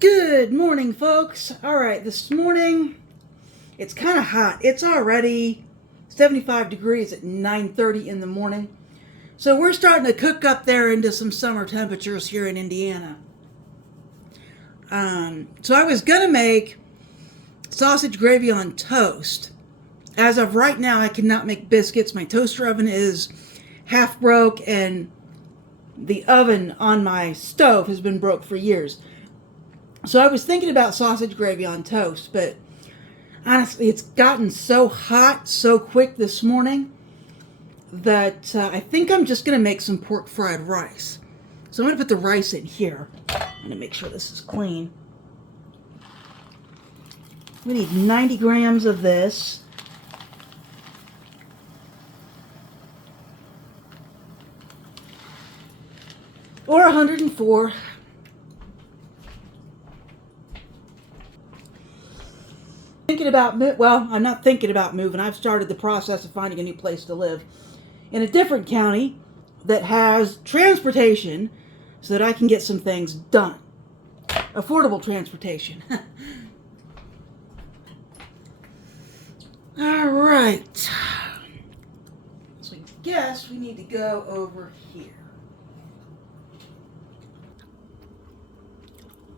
Good morning, folks. All right, this morning it's kind of hot. It's already 75 degrees at 9:30 in the morning. So we're starting to cook up there into some summer temperatures here in Indiana. So I was gonna make sausage gravy on toast. As of right now, I cannot make biscuits. My toaster oven is half broke, and the oven on my stove has been broke for years. So I was thinking about sausage gravy on toast, but honestly, it's gotten so hot so quick this morning that I think I'm just going to make some pork fried rice. So I'm going to put the rice in here. I'm going to make sure this is clean. We need 90 grams of this. Or 104. I'm not thinking about moving. I've started the process of finding a new place to live in a different county that has transportation so that I can get some things done. Affordable transportation. All right. So I guess we need to go over here.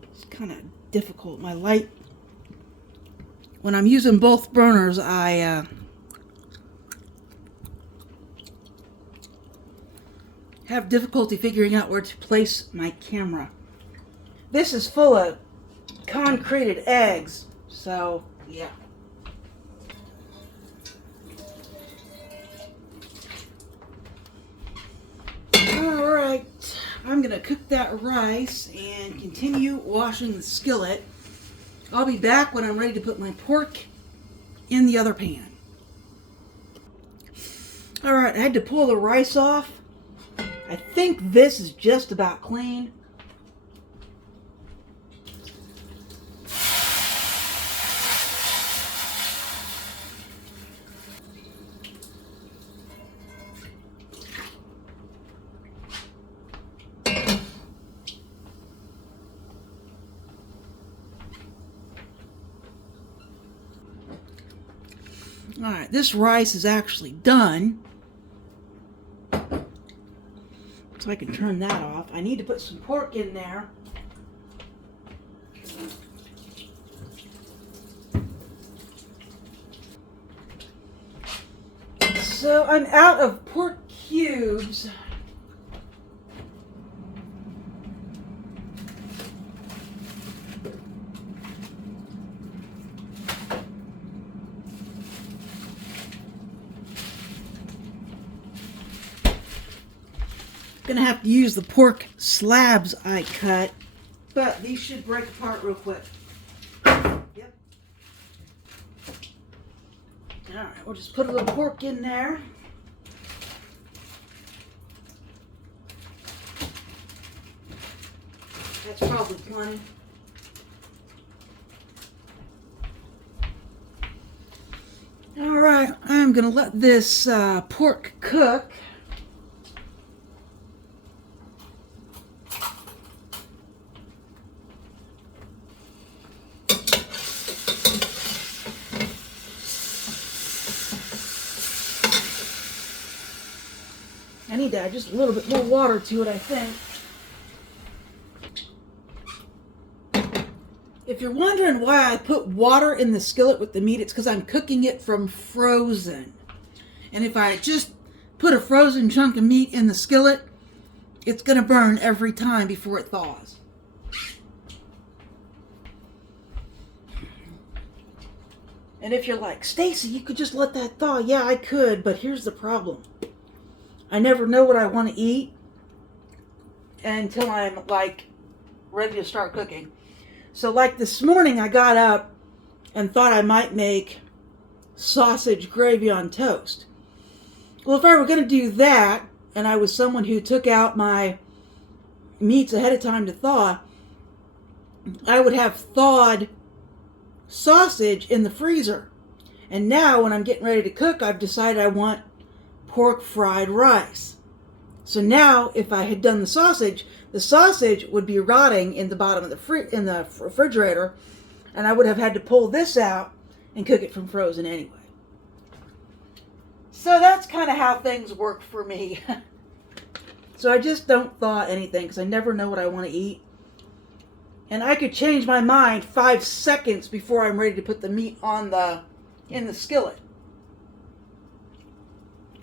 It's kind of difficult. My light, when I'm using both burners, I have difficulty figuring out where to place my camera. This is full of concreted eggs, so yeah. All right, I'm gonna cook that rice and continue washing the skillet. I'll be back when I'm ready to put my pork in the other pan. All right, I had to pull the rice off. I think this is just about clean. All right, this rice is actually done. So I can turn that off. I need to put some pork in there. So I'm out of pork cubes. Gonna have to use the pork slabs I cut, but these should break apart real quick. Yep. All right, we'll just put a little pork in there. That's probably plenty. All right, I'm gonna let this pork cook. I need to add just a little bit more water to it, I think. If you're wondering why I put water in the skillet with the meat, it's because I'm cooking it from frozen. And if I just put a frozen chunk of meat in the skillet, it's going to burn every time before it thaws. And if you're like, Stacy, you could just let that thaw. Yeah, I could, but here's the problem. I never know what I want to eat until I'm like ready to start cooking. So like this morning I got up and thought I might make sausage gravy on toast. Well, if I were going to do that and I was someone who took out my meats ahead of time to thaw, I would have thawed sausage in the freezer. And now when I'm getting ready to cook, I've decided I want pork fried rice. So now, if I had done the sausage would be rotting in the bottom of the refrigerator, and I would have had to pull this out and cook it from frozen anyway. So that's kind of how things work for me. So I just don't thaw anything because I never know what I want to eat. And I could change my mind 5 seconds before I'm ready to put the meat in the skillet.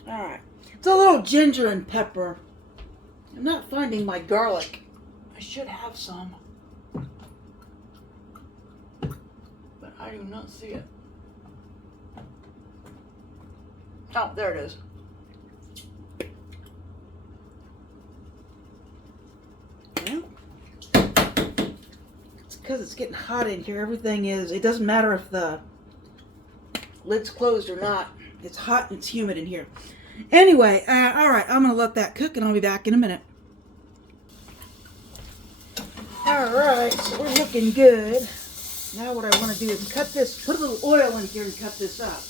Alright. It's a little ginger and pepper. I'm not finding my garlic. I should have some. But I do not see it. Oh, there it is. Well, it's because it's getting hot in here. It doesn't matter if the lid's closed or not. It's hot and it's humid in here. Anyway, alright, I'm going to let that cook and I'll be back in a minute. Alright, so we're looking good. Now what I want to do is put a little oil in here and cut this up.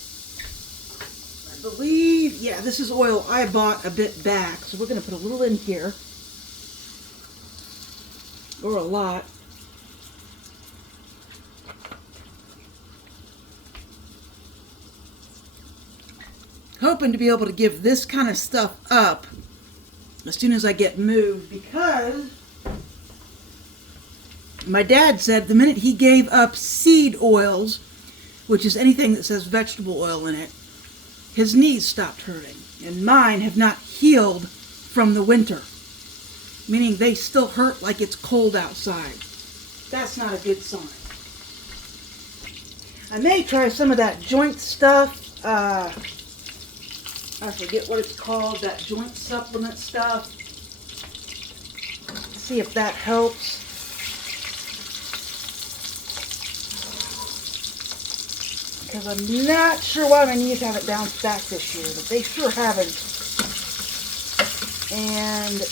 I believe, yeah, this is oil I bought a bit back. So we're going to put a little in here. Or a lot. Hoping to be able to give this kind of stuff up as soon as I get moved, because my dad said the minute he gave up seed oils, which is anything that says vegetable oil in it, his knees stopped hurting. And mine have not healed from the winter, meaning they still hurt like it's cold outside. That's not a good sign. I may try some of that joint stuff. I forget what it's called, that joint supplement stuff. See if that helps. Because I'm not sure why my knees haven't bounced back this year, but they sure haven't. And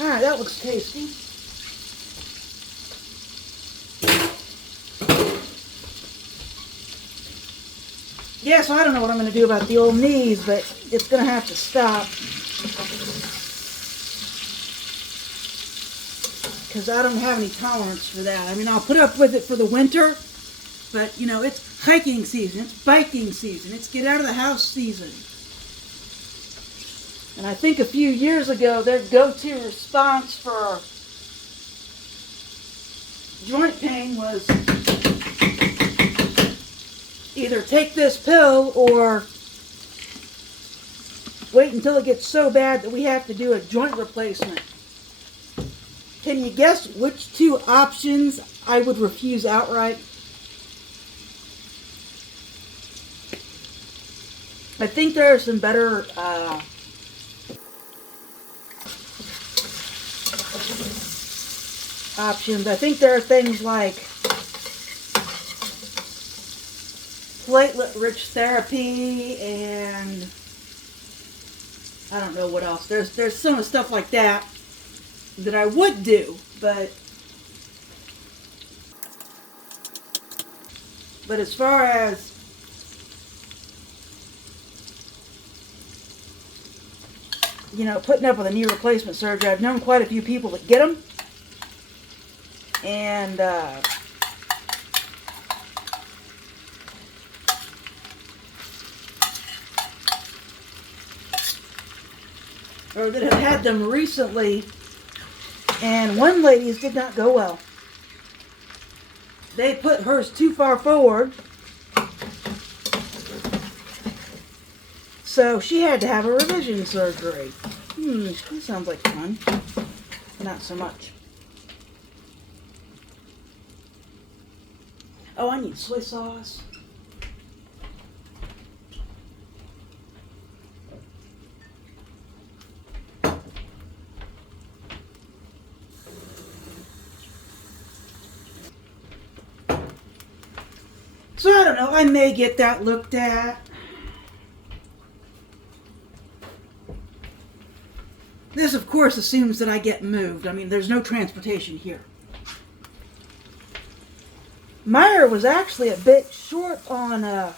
alright, that looks tasty. Yeah, so I don't know what I'm going to do about the old knees, but it's going to have to stop. Because I don't have any tolerance for that. I mean, I'll put up with it for the winter, but, you know, it's hiking season, it's biking season, it's get out of the house season. And I think a few years ago, their go-to response for joint pain was either take this pill or wait until it gets so bad that we have to do a joint replacement. Can you guess which two options I would refuse outright? I think there are some better options. I think there are things like platelet-rich therapy and I don't know what else. There's some stuff like that I would do, but as far as putting up with a knee replacement surgery, I've known quite a few people that get them, and or that have had them recently, and one lady's did not go well. They put hers too far forward, so she had to have a revision surgery. That sounds like fun. Not so much. Oh, I need soy sauce. So I don't know, I may get that looked at. This, of course, assumes that I get moved. I mean, there's no transportation here. Meijer was actually a bit short on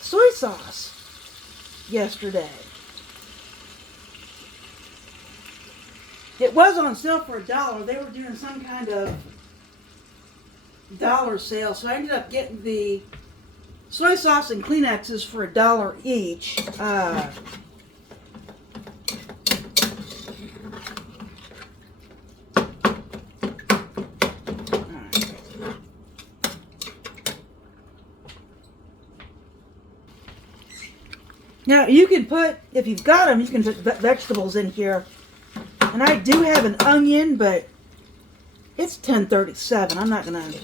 soy sauce yesterday. It was on sale for $1. They were doing some kind of dollar sale, so I ended up getting the soy sauce and Kleenexes for $1 each. Now, you can put, if you've got them, you can put vegetables in here. And I do have an onion, but it's 10:37. I'm not going to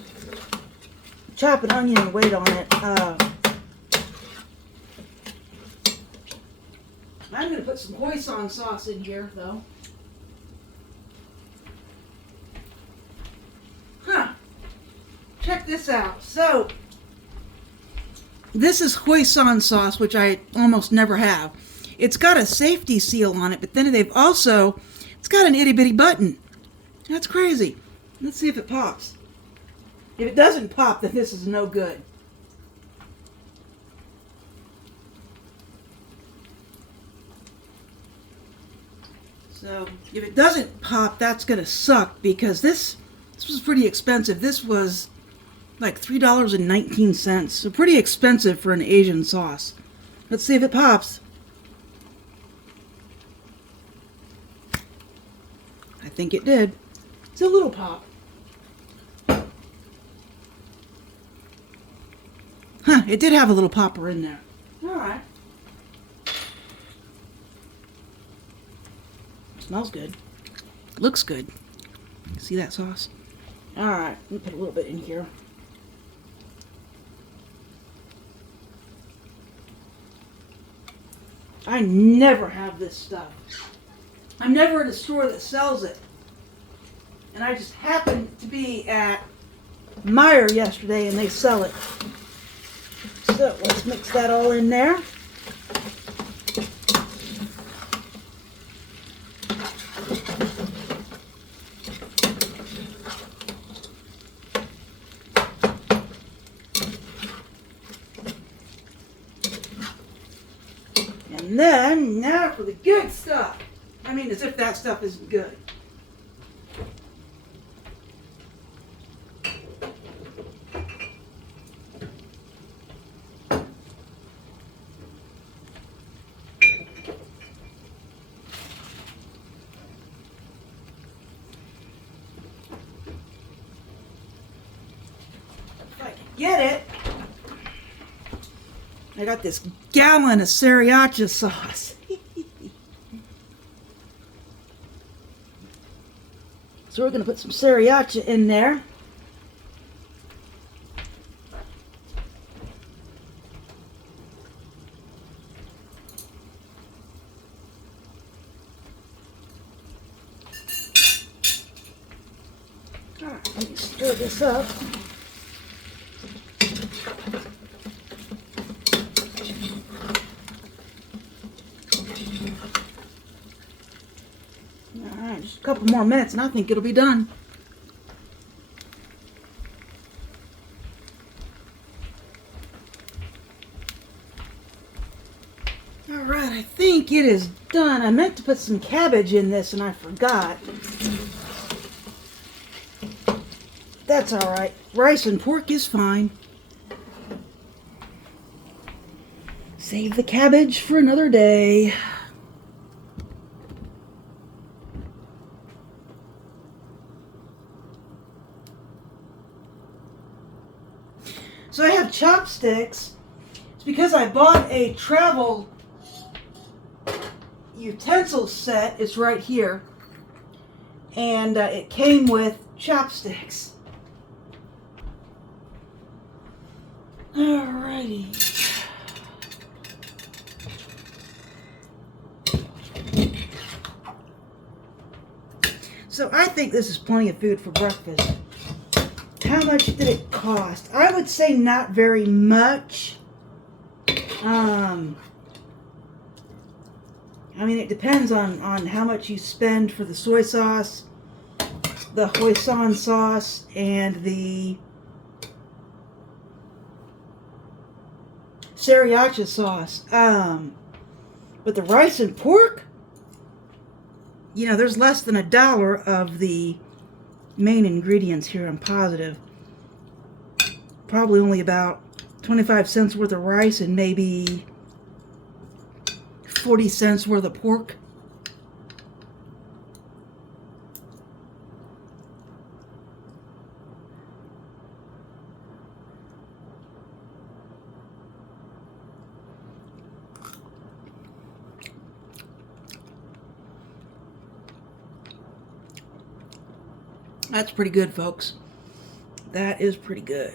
chop an onion and wait on it. I'm going to put some hoisin sauce in here, though. Check this out. So, this is hoisin sauce, which I almost never have. It's got a safety seal on it, but then they've also, it's got an itty bitty button. That's crazy. Let's see if it pops. If it doesn't pop, then this is no good. So if it doesn't pop, that's going to suck, because this was pretty expensive. This was like $3.19. So pretty expensive for an Asian sauce. Let's see if it pops. I think it did. It's a little pop. It did have a little popper in there. Alright. Smells good. Looks good. See that sauce? Alright, let me put a little bit in here. I never have this stuff. I'm never at a store that sells it. And I just happened to be at Meijer yesterday and they sell it. So let's mix that all in there. And then, now for the good stuff. I mean, as if that stuff isn't good. If I can get it. I got this gallon of sriracha sauce. So we're going to put some sriracha in there. All right, let me stir this up. Alright, just a couple more minutes and I think it'll be done. Alright, I think it is done. I meant to put some cabbage in this and I forgot. That's alright. Rice and pork is fine. Save the cabbage for another day. So I have chopsticks. It's because I bought a travel utensil set. It's right here. And it came with chopsticks. Alrighty. So I think this is plenty of food for breakfast. How how much did it cost? I would say not very much. I mean, it depends on how much you spend for the soy sauce, the hoisin sauce, and the sriracha sauce. But the rice and pork, you know, there's less than $1 of the main ingredients here, I'm positive. Probably only about 25 cents worth of rice and maybe 40 cents worth of pork. That's pretty good, folks. That is pretty good.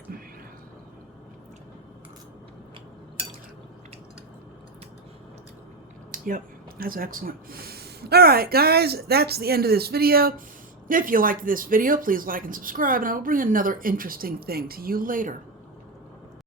Yep, that's excellent. Alright, guys, that's the end of this video. If you liked this video, please like and subscribe, and I will bring another interesting thing to you later.